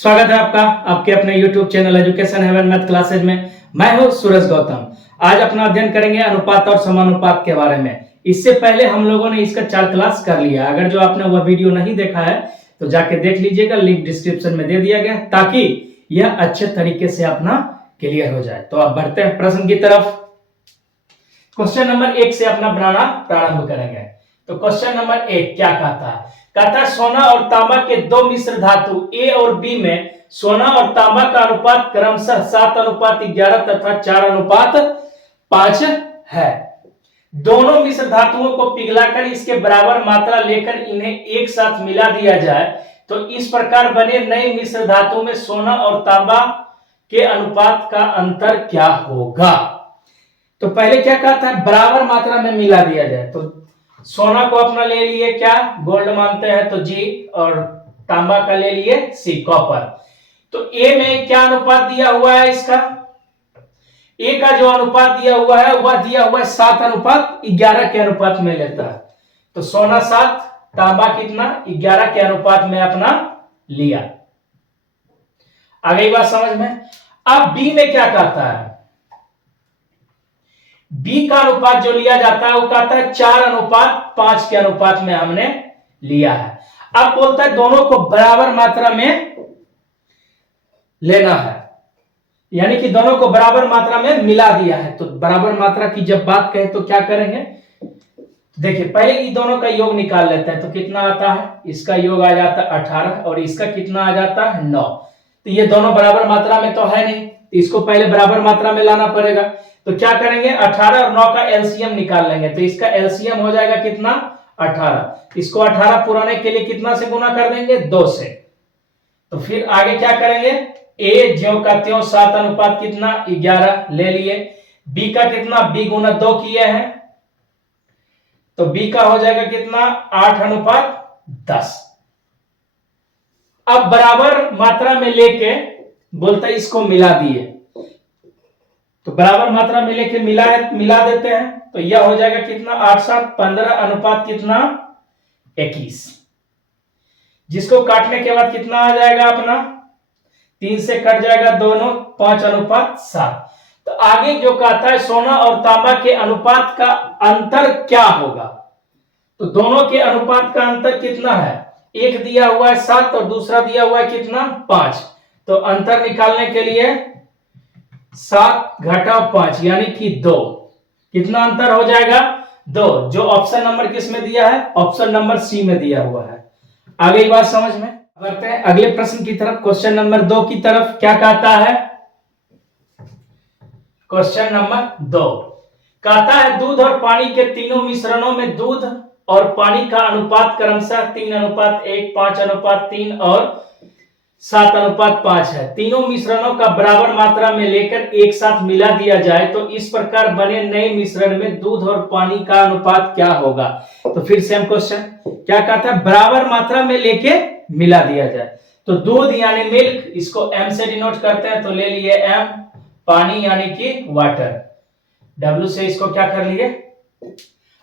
स्वागत है आपका आपके अपने YouTube channel education heaven math classes में। मैं हूं सूरज गौतम। आज अपना अध्ययन करेंगे अनुपात और समानुपात के बारे में। इससे पहले हम लोगों ने इसका 4 क्लास कर लिया। अगर जो आपने वह वीडियो नहीं देखा है तो जाके देख लीजिएगा, लिंक डिस्क्रिप्शन में दे दिया गया ताकि यह अच्छे तरीके से अपना क्लियर हो जाए। तो अब बढ़ते हैं प्रश्न की तरफ। क्वेश्चन नंबर 1 से अपना बनाना प्रारंभ करेंगे। तो क्वेश्चन नंबर 1 क्या कहता है? कहता है सोना और तांबा के दो मिश्र धातु ए और बी में सोना और तांबा का अनुपात क्रमशः 7:11 तथा 4:5 है। दोनों मिश्र धातुओं को पिघलाकर इसके बराबर मात्रा लेकर इन्हें एक साथ मिला दिया जाए तो इस प्रकार बने नए मिश्र धातु में सोना और तांबा के अनुपात का अंतर क्या होगा? तो पहले क्या कहता है? बराबर मात्रा में मिला दिया जाए। तो सोना को अपना ले लिए क्या, गोल्ड मानते हैं तो जी, और तांबा का ले लिए सी, कॉपर। तो ए में क्या अनुपात दिया हुआ है? इसका ए का जो अनुपात दिया हुआ है वह दिया हुआ है 7:11 के अनुपात में लेता है। तो सोना 7, तांबा कितना? 11 के अनुपात में अपना लिया। आ गई बात समझ में? अब बी में क्या कहता है? बी का अनुपात जो लिया जाता है वो कहता है 4:5 के अनुपात में हमने लिया है। अब बोलता है दोनों को बराबर मात्रा में लेना है, यानी कि दोनों को बराबर मात्रा में मिला दिया है। तो बराबर मात्रा की जब बात करें तो क्या करेंगे? देखिए पहले इन दोनों का योग निकाल लेते हैं। तो कितना आता है? इसका योग आ जाता है 18 और इसका कितना आ जाता है 9। तो ये दोनों बराबर मात्रा में तो है नहीं, तो इसको पहले बराबर मात्रा में लाना पड़ेगा। तो क्या करेंगे? 18 और 9 का एलसीएम निकाल लेंगे। तो इसका एलसीएम हो जाएगा कितना? 18। इसको 18 पुराने के लिए कितना से गुना कर देंगे? 2 से। तो फिर आगे क्या करेंगे? ए ज्यों का त्यों 7 कितना? 11 ले लिए। बी का कितना? बी गुना 2 किए हैं तो बी का हो जाएगा कितना? 8:10। अब बराबर मात्रा में लेके बोलता है इसको मिला दिए। तो बराबर मात्रा में लेके मिला देते हैं। तो यह हो जाएगा कितना? 8 7 15 कितना? 21। जिसको काटने के बाद कितना आ जाएगा अपना? 3 से कट जाएगा दोनों, 5:7। तो आगे जो कहता है सोना और तांबा के अनुपात का अंतर क्या होगा? तो दोनों के अनुपात का अंतर कितना है? एक दिया हुआ है 7 और दूसरा दिया हुआ है कितना? 5। तो अंतर निकालने के लिए 7 घटा 5 यानी कि 2। कितना अंतर हो जाएगा? 2। जो ऑप्शन नंबर किस में दिया है? ऑप्शन नंबर सी में दिया हुआ है। आ गई बात समझ में? बढ़ते हैं अगले प्रश्न की तरफ, क्वेश्चन नंबर 2 की तरफ। क्या कहता है? क्वेश्चन नंबर 2 कहता है दूध और पानी के तीनों मिश्रणों में दूध और पानी का अनुपात क्रमशः 3:1, 5:3 और 7:5 है। तीनों मिश्रणों का बराबर मात्रा में लेकर एक साथ मिला दिया जाए तो इस प्रकार बने नए मिश्रण में दूध और पानी का अनुपात क्या होगा? तो फिर सेम क्वेश्चन। क्या कहता है? बराबर मात्रा में लेके मिला दिया जाए। तो दूध यानी मिल्क, इसको एम से डिनोट करते हैं तो ले लिए एम। पानी यानी कि वाटर, डब्ल्यू से इसको क्या कर लिए?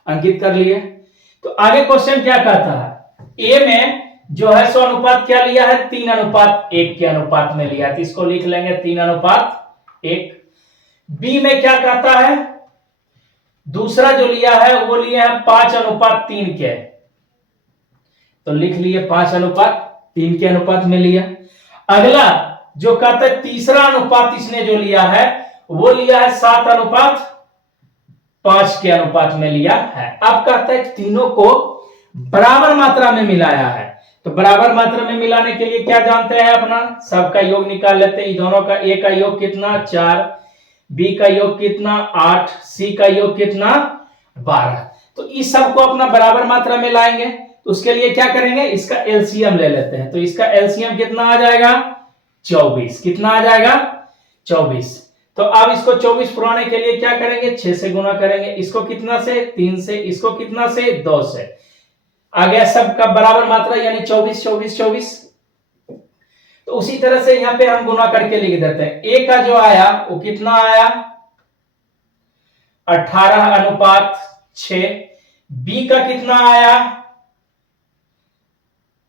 अंकित कर लिए। तो आगे क्वेश्चन क्या कहता है? ए में जो है सो अनुपात क्या लिया है? 3:1 के अनुपात में लिया, तो इसको लिख लेंगे 3:1। बी में क्या कहता है? दूसरा जो लिया है वो लिया है 5:3 के, तो लिख लिए 5:3 के अनुपात में लिया। अगला जो कहता है तीसरा अनुपात इसने जो लिया है वो लिया है 7:5 के अनुपात में लिया है। अब कहता है तीनों को बराबर मात्रा में मिलाया है। तो बराबर मात्रा में मिलाने के लिए क्या जानते हैं? अपना सबका योग निकाल लेते हैं। दोनों का ए का योग कितना? 4, बी का योग कितना? 8, सी का योग कितना? 12। तो इस सब को अपना बराबर मात्रा में लाएंगे तो उसके लिए क्या करेंगे? इसका एलसीएम ले लेते हैं। तो इसका एलसीएम कितना आ जाएगा? 24। कितना आ जाएगा? 24। तो अब इसको 24 पुराने के लिए क्या करेंगे? 6 से गुना करेंगे। इसको कितना से? 3 से। इसको कितना से? 2 से। आ गया सबका बराबर मात्रा यानी 24 24 24। तो उसी तरह से यहां पे हम गुना करके लिख देते हैं। ए का जो आया वो कितना आया? 18:6। बी का कितना आया?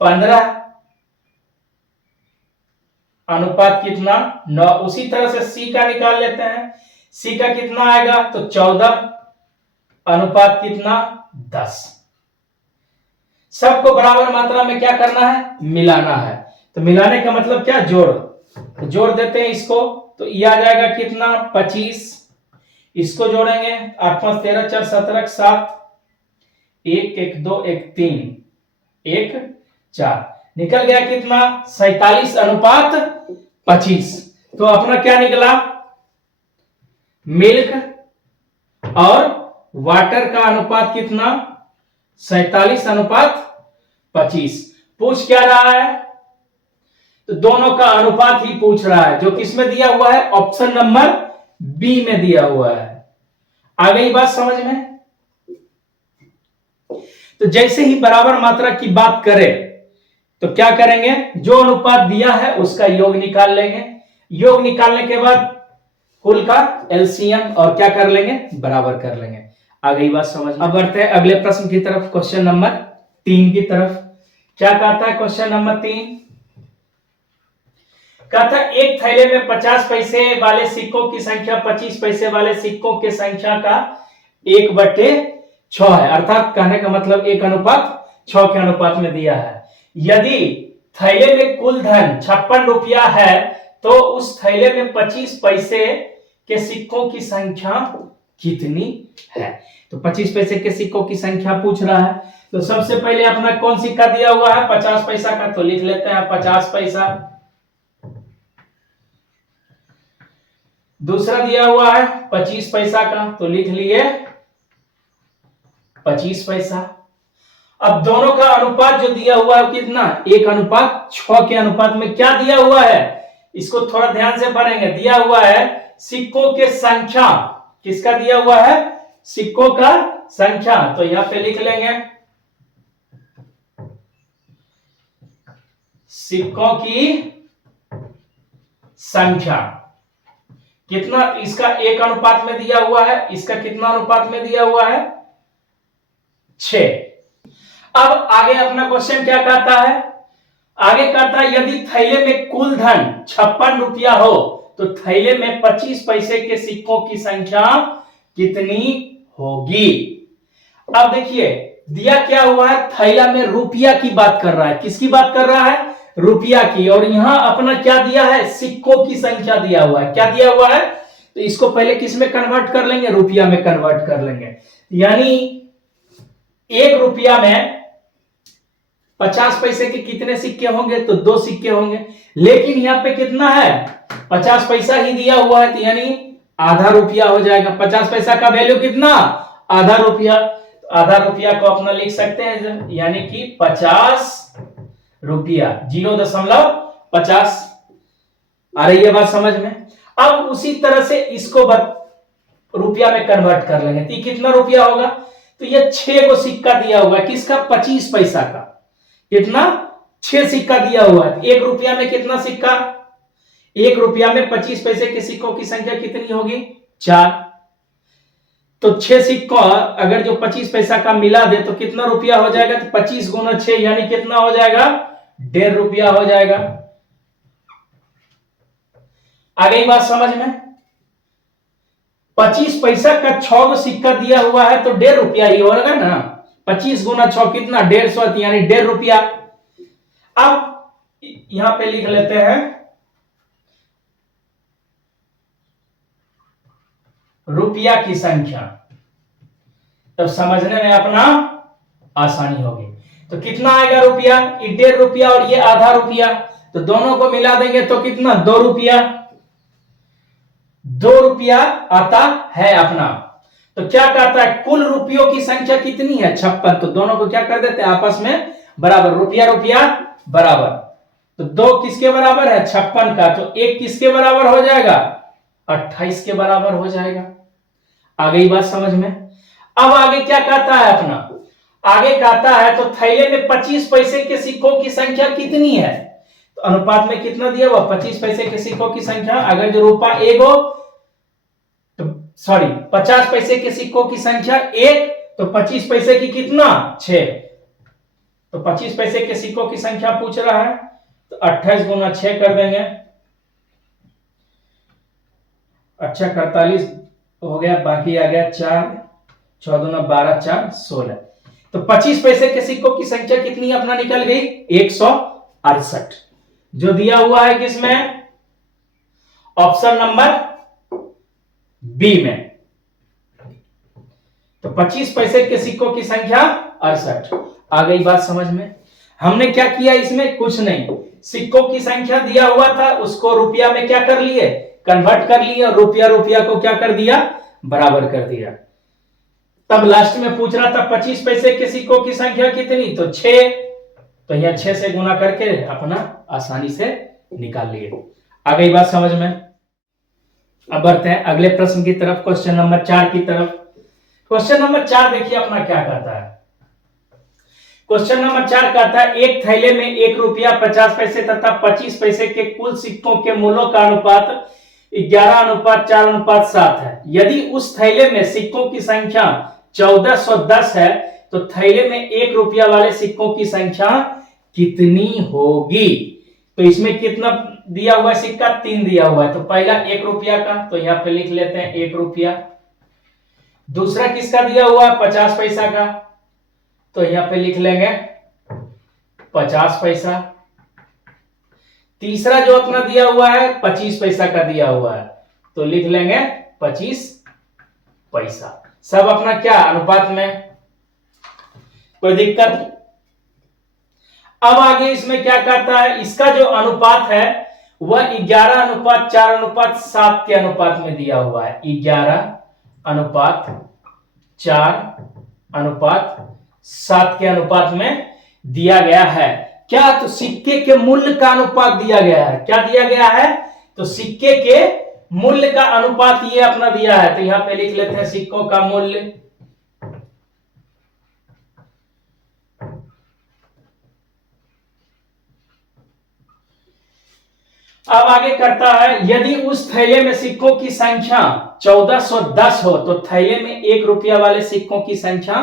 15। अनुपात कितना 9। उसी तरह से सी का निकाल लेते हैं। सी का कितना आएगा तो 14 अनुपात कितना 10। सबको बराबर मात्रा में क्या करना है, मिलाना है। तो मिलाने का मतलब क्या, जोड़। तो जोड़ देते हैं इसको, तो ये आ जाएगा कितना 25। इसको जोड़ेंगे 8 5 13 4 17 7 1 1 2 1 3 1 4 निकल गया कितना 47 अनुपात 25। तो अपना क्या निकला, मिल्क और वाटर का अनुपात कितना 47 अनुपात 25। पूछ क्या रहा है, तो दोनों का अनुपात ही पूछ रहा है, जो किसमें दिया हुआ है, ऑप्शन नंबर बी में दिया हुआ है। आ गई बात समझ में। तो जैसे ही बराबर मात्रा की बात करें तो क्या करेंगे, जो अनुपात दिया है उसका योग निकाल लेंगे। योग निकालने के बाद कुल का एलसीएम और क्या कर लेंगे, बराबर कर लेंगे। आ गई बात समझ में। अब बढ़ते हैं अगले प्रश्न की तरफ, क्वेश्चन नंबर 3 की तरफ। क्या कहता है क्वेश्चन नंबर 3, कहता है एक थैले में 50 पैसे वाले सिक्कों की संख्या 25 पैसे वाले सिक्कों की संख्या का 1/6 है। अर्थात कहने का मतलब 1:6 के अनुपात में दिया है। यदि थैले में कुल धन 56 रुपया है तो उस थैले में 25 पैसे के सिक्कों की संख्या कितनी है। तो 25 पैसे के सिक्कों की संख्या पूछ रहा है। तो सबसे पहले अपना कौन सिक्का दिया हुआ है, 50 पैसा का, तो लिख लेते हैं 50 पैसा। दूसरा दिया हुआ है 25 पैसा का, तो लिख लिए 25 पैसा। अब दोनों का अनुपात जो दिया हुआ है कितना, 1:6 के अनुपात में क्या दिया हुआ है, इसको थोड़ा ध्यान से पढ़ेंगे। दिया हुआ है सिक्कों के संख्या, किसका दिया हुआ है, सिक्कों का संख्या। तो यहां पे लिख लेंगे सिक्कों की संख्या कितना, इसका 1 अनुपात में दिया हुआ है, इसका कितना अनुपात में दिया हुआ है, 6। अब आगे अपना क्वेश्चन क्या कहता है, आगे कहता है यदि थैले में कुल धन 56 रुपया हो तो थैले में 25 पैसे के सिक्कों की संख्या कितनी होगी। अब देखिए दिया क्या हुआ है, थैला में रुपया की बात कर रहा है, किसकी बात कर रहा है, रुपया की। और यहां अपना क्या दिया है, सिक्कों की संख्या दिया हुआ है। क्या दिया हुआ है, तो इसको पहले किस में कन्वर्ट कर लेंगे, रुपया में कन्वर्ट कर लेंगे। यानी 1 रुपया में 50 पैसे के कितने सिक्के होंगे, तो 2 सिक्के होंगे। लेकिन यहां पे कितना है, 50 पैसा ही दिया हुआ है, तो यानी आधा रुपया हो जाएगा। 50 पैसा का वैल्यू कितना, आधा रुपया। तो आधा रुपया को अपना लिख सकते हैं, यानी कि 50 रुपया, 0.50। आ रही है बात समझ में। अब उसी तरह से इसको रुपया में कन्वर्ट कर लेंगे, तो कितना रुपया होगा, तो ये 6 को सिक्का दिया हुआ है, किसका, 25 पैसा का। कितना, 6 सिक्का दिया हुआ है। 1 रुपया में कितना सिक्का, 1 रुपया में 25 पैसे के सिक्कों की संख्या कितनी होगी, 4। तो 6 सिक्कों अगर जो 25 पैसा का मिला दे तो कितना रुपया हो जाएगा, तो 25 गुना 6 यानी कितना हो जाएगा, 1.5 रुपया हो जाएगा। आ गई बात समझ में। 25 पैसा का 6 सिक्का दिया हुआ है तो 1.5 रुपया ही होगा ना। 25 गुना 6 कितना, 150, यानी 1.5 रुपया। अब यहां पे लिख लेते हैं रुपया की संख्या, तब समझने में अपना आसानी होगी। तो कितना आएगा रुपया, 1.5 रुपया और ये आधा रुपया, तो दोनों को मिला देंगे तो कितना, 2 रुपया। 2 रुपया आता है अपना। तो क्या कहता है, कुल रुपयों की संख्या कितनी है, 56। तो दोनों को क्या कर देते हैं, आपस में बराबर, रुपया रुपया बराबर। तो 2 किसके बराबर है, 56 का, तो 1 किसके बराबर हो जाएगा, 28 के बराबर हो जाएगा। आ गई बात समझ में। अब आगे क्या कहता है अपना, आगे कहता है तो थैले में 25 पैसे के सिक्कों की संख्या कितनी है। तो अनुपात में कितना दिया हुआ, 25 पैसे के सिक्कों की संख्या। अगर जो रुपया 1 हो तो 50 पैसे के सिक्कों की संख्या 1, तो 25 पैसे की कितना, 6। तो 25 पैसे के सिक्कों की संख्या पूछ रहा है, तो 28 गुना 6 कर देंगे, अच्छा 48 हो गया, बाकी आ गया 4, 14 दूना 12, 4 16। तो 25 पैसे के सिक्कों की संख्या कितनी अपना निकल गई? 168, जो दिया हुआ है किसमें? ऑप्शन नंबर बी में। तो 25 पैसे के सिक्कों की संख्या 68। आ गई बात समझ में? हमने क्या किया इसमें? कुछ नहीं, सिक्कों की संख्या दिया हुआ था, उसको रुपया में क्या कर लिए? कन्वर्ट कर लिए, और रुपया रुपया को क्या कर दिया? बराबर कर दिया। तब लास्ट में पूछ रहा था 25 पैसे के सिक्कों की संख्या कितनी? तो 6। तो यहां 6 से गुना करके अपना आसानी से निकाल लिए। आ गई बात समझ में? अब बढ़ते हैं अगले प्रश्न की तरफ, क्वेश्चन नंबर 4 की तरफ। क्वेश्चन नंबर 4 देखिए अपना क्या कहता है। क्वेश्चन नंबर 4 कहता है एक थैले में 1 रुपया 50 पैसे तथा 25 पैसे के कुल सिक्कों के मूल्यों का अनुपात 11:4:7 है। यदि उस थैले में सिक्कों की संख्या 1410 है तो थैले में 1 रुपया वाले सिक्कों की संख्या कितनी होगी? तो इसमें कितना दिया हुआ है सिक्का? 3 दिया हुआ है। तो पहला 1 रुपया का, तो यहां पे लिख लेते हैं 1 रुपया। दूसरा किसका दिया हुआ है? 50 पैसा का, तो यहां पे लिख लेंगे 50 पैसा। तीसरा जो अपना दिया हुआ है 25 पैसा का दिया हुआ है, तो लिख लेंगे 25 पैसा। सब अपना क्या अनुपात में, कोई दिक्कत? अब आगे इसमें क्या कहता है? इसका जो अनुपात है वह 11:4:7 के अनुपात में दिया हुआ है। 11:4:7 के अनुपात में दिया गया है। क्या? तो सिक्के के मूल्य का अनुपात दिया गया है। क्या दिया गया है? तो सिक्के के मूल्य का अनुपात ये अपना दिया है। तो यहां पे लिख लेते हैं सिक्कों का मूल्य। अब आगे करता है यदि उस थैले में सिक्कों की संख्या 1410 हो तो थैले में 1 रुपया वाले सिक्कों की संख्या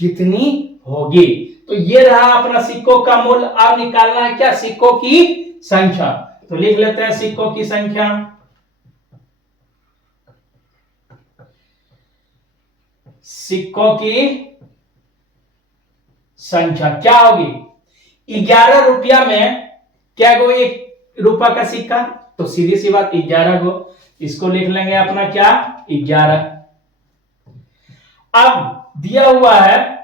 कितनी होगी? तो ये रहा अपना सिक्कों का मूल्य। अब निकालना है क्या? सिक्कों की संख्या। तो लिख लेते हैं सिक्कों की संख्या। सिक्कों की संख्या क्या होगी? 11 रुपया में क्या गो 1 रुपया का सिक्का? तो सीधी सी बात 11 गो। इसको लिख लेंगे अपना क्या? 11। अब दिया हुआ है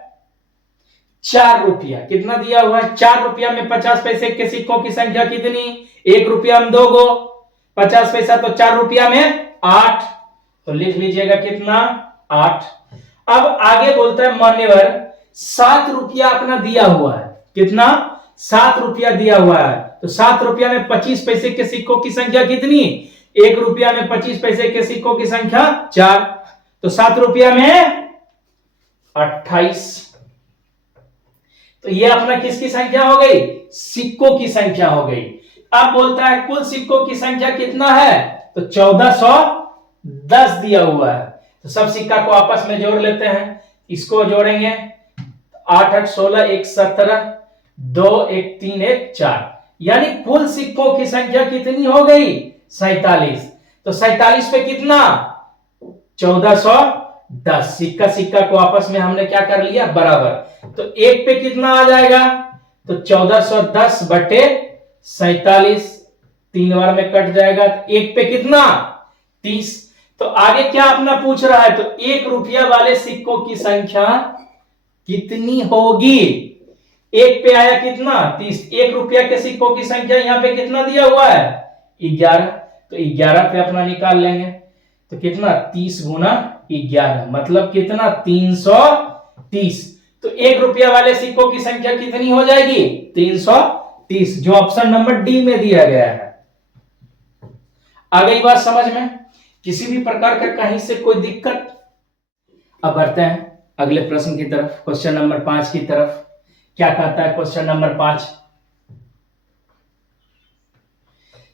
4 रुपया। कितना दिया हुआ है? 4 रुपया में 50 पैसे के सिक्कों की संख्या कितनी? 1 रुपया में 2 गो, 50 पैसा, तो 4 रुपया में 8। तो लिख लीजिएगा कितना? 8। अब आगे बोलता है मान्यवर 7 रुपया अपना दिया हुआ है। कितना? 7 रुपया दिया हुआ है। तो 7 रुपया में 25 पैसे के सिक्कों की संख्या कितनी? 1 रुपया में 25 पैसे के सिक्कों की संख्या 4। तो 7 रुपया में 28। तो ये अपना किसकी संख्या हो गई? सिक्कों की संख्या हो गई। अब बोलता है कुल सिक्कों की संख्या कितना है? तो 1410 दिया हुआ है। तो सब सिक्का को आपस में जोड़ लेते हैं। इसको जोड़ेंगे 8 8 16 1 17 2 1 3 1 4, यानी कुल सिक्कों की संख्या कितनी हो गई? 47। तो 47 पे कितना? 1410। सिक्का सिक्का को आपस में हमने क्या कर लिया? बराबर। तो एक पे कितना आ जाएगा? तो 1410 बटे 47, 3 बार में कट जाएगा। एक पे कितना? 30। तो आगे क्या अपना पूछ रहा है? तो 1 रुपया वाले सिक्कों की संख्या कितनी होगी? एक पे आया कितना? 30। 1 रुपया के सिक्कों की संख्या यहां पे कितना दिया हुआ है? 11। तो 11 पे अपना निकाल लेंगे। तो कितना? 30 गुना 11 मतलब कितना? 330। तो 1 रुपया वाले सिक्कों की संख्या कितनी हो जाएगी? 330, जो ऑप्शन नंबर डी में दिया गया है। आ गई बात समझ में? किसी भी प्रकार का कहीं से कोई दिक्कत? अब बढ़ते हैं अगले प्रश्न की तरफ, क्वेश्चन नंबर 5 की तरफ। क्या कहता है क्वेश्चन नंबर 5?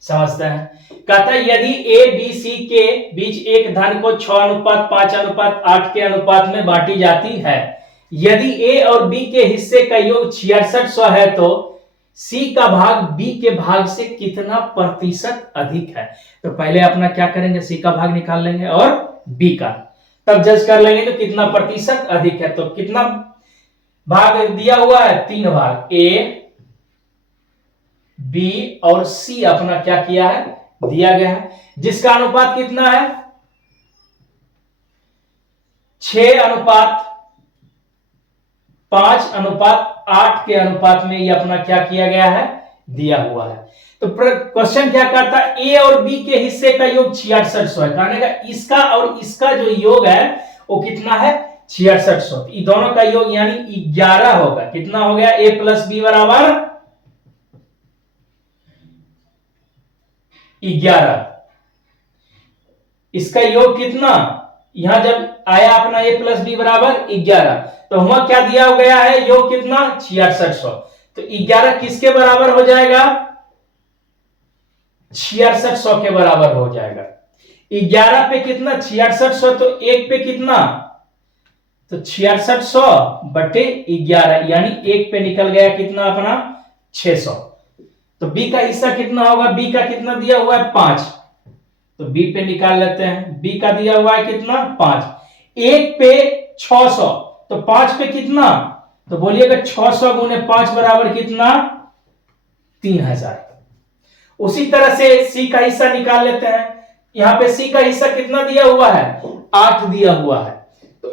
समझते हैं। कहता है यदि ए बी सी के बीच एक धन को 6:5:8 के अनुपात में बांटी जाती है, यदि ए और बी के हिस्से का योग 6600 है तो सी का भाग बी के भाग से कितना प्रतिशत अधिक है। तो पहले अपना क्या करेंगे, सी का भाग निकाल लेंगे और बी का, तब जज कर लेंगे तो कितना प्रतिशत अधिक है। तो कितना भाग दिया हुआ है, 3 भाग, ए बी और सी अपना क्या किया है, दिया गया है, जिसका अनुपात कितना है, 6:5:8 के अनुपात में ये अपना क्या किया गया है, दिया हुआ है। तो क्वेश्चन क्या करता है, ए और बी के हिस्से का योग 6600 है, कहने का इसका और इसका जो योग है वो कितना है, 6600। ये दोनों का योग यानी 11 होगा। कितना हो गया, ए प्लस बी बराबर 11। इसका योग कितना, यहां जब आया अपना ए प्लस बी बराबर 11, तो वहां क्या दिया गया है, योग कितना, 6600। तो 11 किसके बराबर हो जाएगा, 6600 के बराबर हो जाएगा। 11 पे कितना, 6600, तो 1 पे कितना, तो 6600 बटे 11, यानी 1 पे निकल गया कितना अपना, 600। तो बी का हिस्सा कितना होगा, बी का कितना दिया हुआ है, 5, तो बी पे निकाल लेते हैं। बी का दिया हुआ है कितना, 5, 1 पे 600, तो 5 पे कितना, तो बोलिएगा 600 गुने 5 बराबर कितना, 3000। उसी तरह से सी का हिस्सा निकाल लेते हैं। यहां पे सी का हिस्सा कितना दिया हुआ है, 8 दिया हुआ है, तो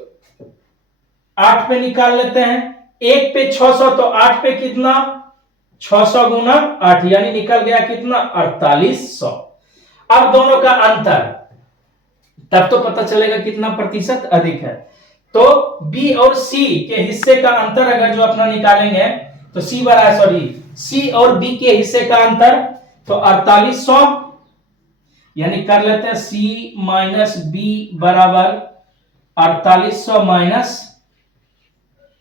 8 पे निकाल लेते हैं। 1 पे 600, तो 8 पे कितना, 600 गुना 8, यानी निकल गया कितना, 4800। अब दोनों का अंतर, तब तो पता चलेगा कितना प्रतिशत अधिक है। तो बी और सी के हिस्से का अंतर अगर जो अपना निकालेंगे तो सी और बी के हिस्से का अंतर तो 4800, यानी कर लेते हैं सी माइनस बी बराबर 4800 माइनस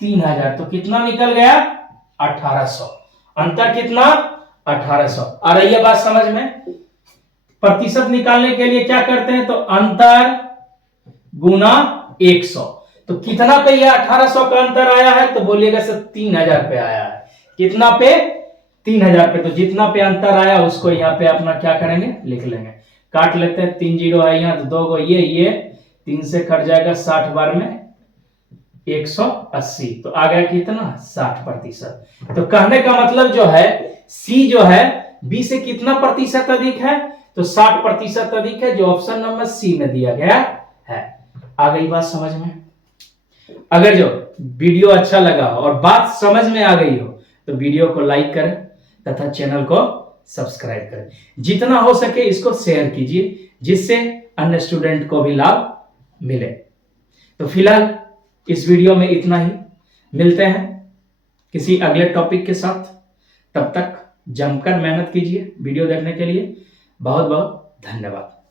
3000, तो कितना निकल गया, 1800। अंतर कितना, 1800। आ रही है बात समझ में। प्रतिशत निकालने के लिए क्या करते हैं, तो अंतर गुना 100। तो कितना पे यह 1800 का अंतर आया है, तो बोलिएगा सर 3000 पे आया है। कितना पे, 3000 पे। तो जितना पे अंतर आया उसको यहाँ पे अपना क्या करेंगे, लिख लेंगे। काट लेते हैं, 3 जीरो है यहाँ, तो 2 गो ये 3 से कट जाएगा, 60 बार में 180, तो आ गया कितना, 60%। तो कहने का मतलब जो है, सी जो है बी से कितना प्रतिशत अधिक है, तो 60% अधिक है, जो ऑप्शन नंबर सी में दिया गया है। आ गई बात समझ में। अगर जो वीडियो अच्छा लगा हो और बात समझ में आ गई हो तो वीडियो को लाइक करें तथा चैनल को सब्सक्राइब करें। जितना हो सके इसको शेयर कीजिए, जिससे अन्य स्टूडेंट को भी लाभ मिले। तो फिलहाल इस वीडियो में इतना ही, मिलते हैं किसी अगले टॉपिक के साथ। तब तक जमकर मेहनत कीजिए। वीडियो देखने के लिए बहुत बहुत धन्यवाद।